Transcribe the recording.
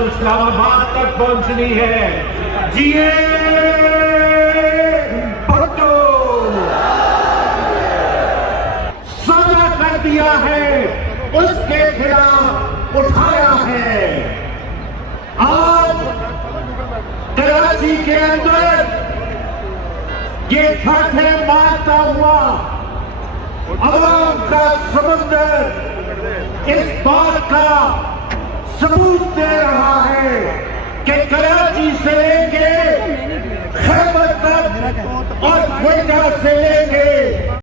और इस्लाम आबाद तक पहुंचनी है। जिए भट्टो, सजा कर दिया है, उसके खिलाफ उठाया है। आज कराची के अंदर ये ठाठे मारता हुआ अवाम का समंदर इस बात का सबूत दे रहा है कि कराची से लेके खैबर तक और क्वेटा से लेके